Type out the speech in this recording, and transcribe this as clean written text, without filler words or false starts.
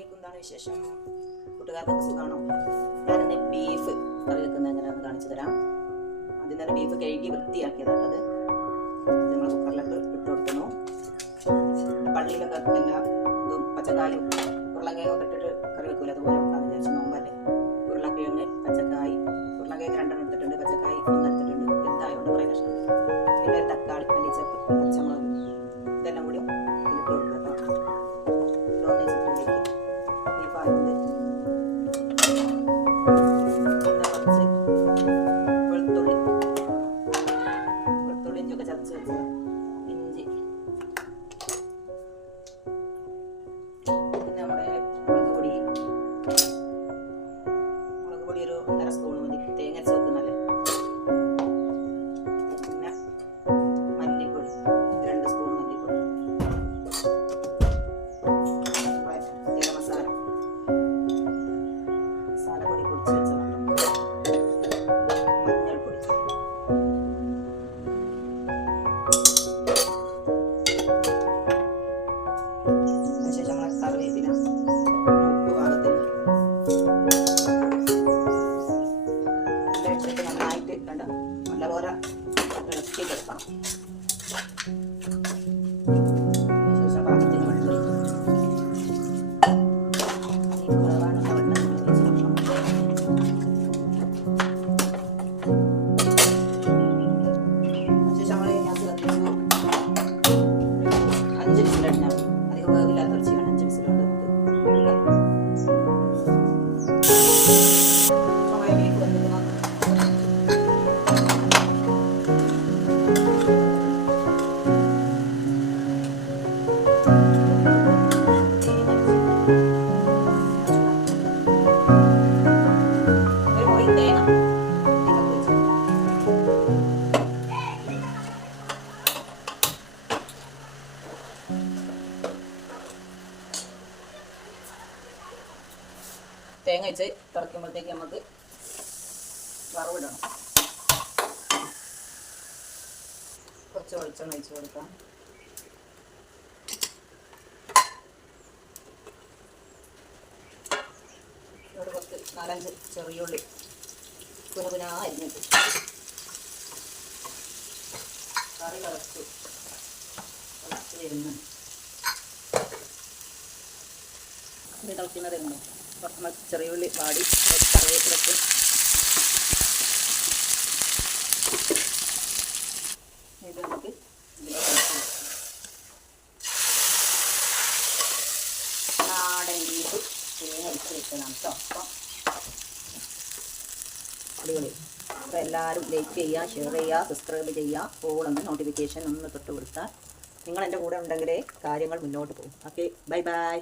അസ്സലാമലൈക്കും. എന്താണ് വിശേഷം? കൂട്ടുകാർക്കൊക്കെ സുഖമാണോ? ഞാനിന്ന് ബീഫ് കറി വെക്കുന്നത് എങ്ങനെയാണെന്ന് കാണിച്ചു തരാം. ആദ്യം തന്നെ ബീഫ് കഴുകി വൃത്തിയാക്കിയതാണത്. നമ്മൾ കുക്കറിലൊക്കെ ഇട്ട് കൊടുക്കുന്നു. പള്ളിയിലൊക്കെ എല്ലാ ഇതും പച്ചക്കായും ഉരുളക്കിഴങ്ങും ഇട്ടിട്ട് കറി വെക്കൂല, അതുപോലെ വെക്കാമെന്ന് വിചാരിച്ചു. നോമ്പല്ലേ, ഉരുളക്കിഴങ്ങ് പച്ചക്കായ്, ഉരുളക്കിഴങ്ങ് 2 എടുത്തിട്ടുണ്ട്, പച്ചക്കായ് 1 എടുത്തിട്ടുണ്ട്, എന്തായതുകൊണ്ട് കുറേ കഷ്ണം, പിന്നെ ഒരു തക്കാളി, മല്ലിച്ചപ്പ്, പച്ചമുളക്, ഇതെല്ലാം കൂടി ഇതിലിട്ട് കൊടുക്കുക. മുളക് പൊടി ഒരു 1.5 സ്പൂൺ മതി, തേങ്ങ അരച്ച് വെക്കുന്നല്ലേ. പിന്നെ മല്ലിപ്പൊടി 2 സ്പൂൺ മല്ലിപ്പൊടി, ഗരം മസാലപ്പൊടി പൊടിച്ച് വെച്ചതാണ്, മഞ്ഞൾപ്പൊടി, അതിനുശേഷം നമ്മൾ കറിവേപ്പില, ഉപ്പ് പാകത്തിന് ഇട്ടിട്ട് നന്നായിട്ട് കണ്ട നല്ലപോലെ ഇളക്കി കൊടുക്കണം. ശേഷം പാകത്തിന് വെള്ളം അധികം വേവില്ലാത്ത ഇറച്ചിയാണ്. 5 വിസിലുണ്ട്. തേങ്ങ വെച്ച് തിളയ്ക്കുമ്പോഴത്തേക്ക് നമുക്ക് വറവിടണം. കുറച്ച് വെളിച്ചെണ്ണ ഒഴിച്ച് കൊടുക്കാം. ഇവിടെ കുറച്ച് 4-5 ചെറിയുള്ളി കുനുകുനാ അരിഞ്ഞിട്ട് കറി തിളച്ച് വരുന്നു. ഇത് തിളയ്ക്കുന്നതുണ്ടോ? കുറച്ച് ചെറിയുള്ളി വാടി കറിവേപ്പിലൊക്കെ ഇത് നമുക്ക് നാടൻ ബീഫ് തേങ്ങ അടിച്ച് വെക്കണം കേട്ടോ. അപ്പം അടിപൊളി. അപ്പോൾ എല്ലാവരും ലൈക്ക് ചെയ്യുക, ഷെയർ ചെയ്യുക, സബ്സ്ക്രൈബ് ചെയ്യുക, ഫോളൊന്ന് നോട്ടിഫിക്കേഷൻ ഒന്ന് തൊട്ട് കൊടുത്താൽ നിങ്ങൾ എൻ്റെ കൂടെ ഉണ്ടെങ്കിലേ കാര്യങ്ങൾ മുന്നോട്ട് പോകും. Okay, bye bye.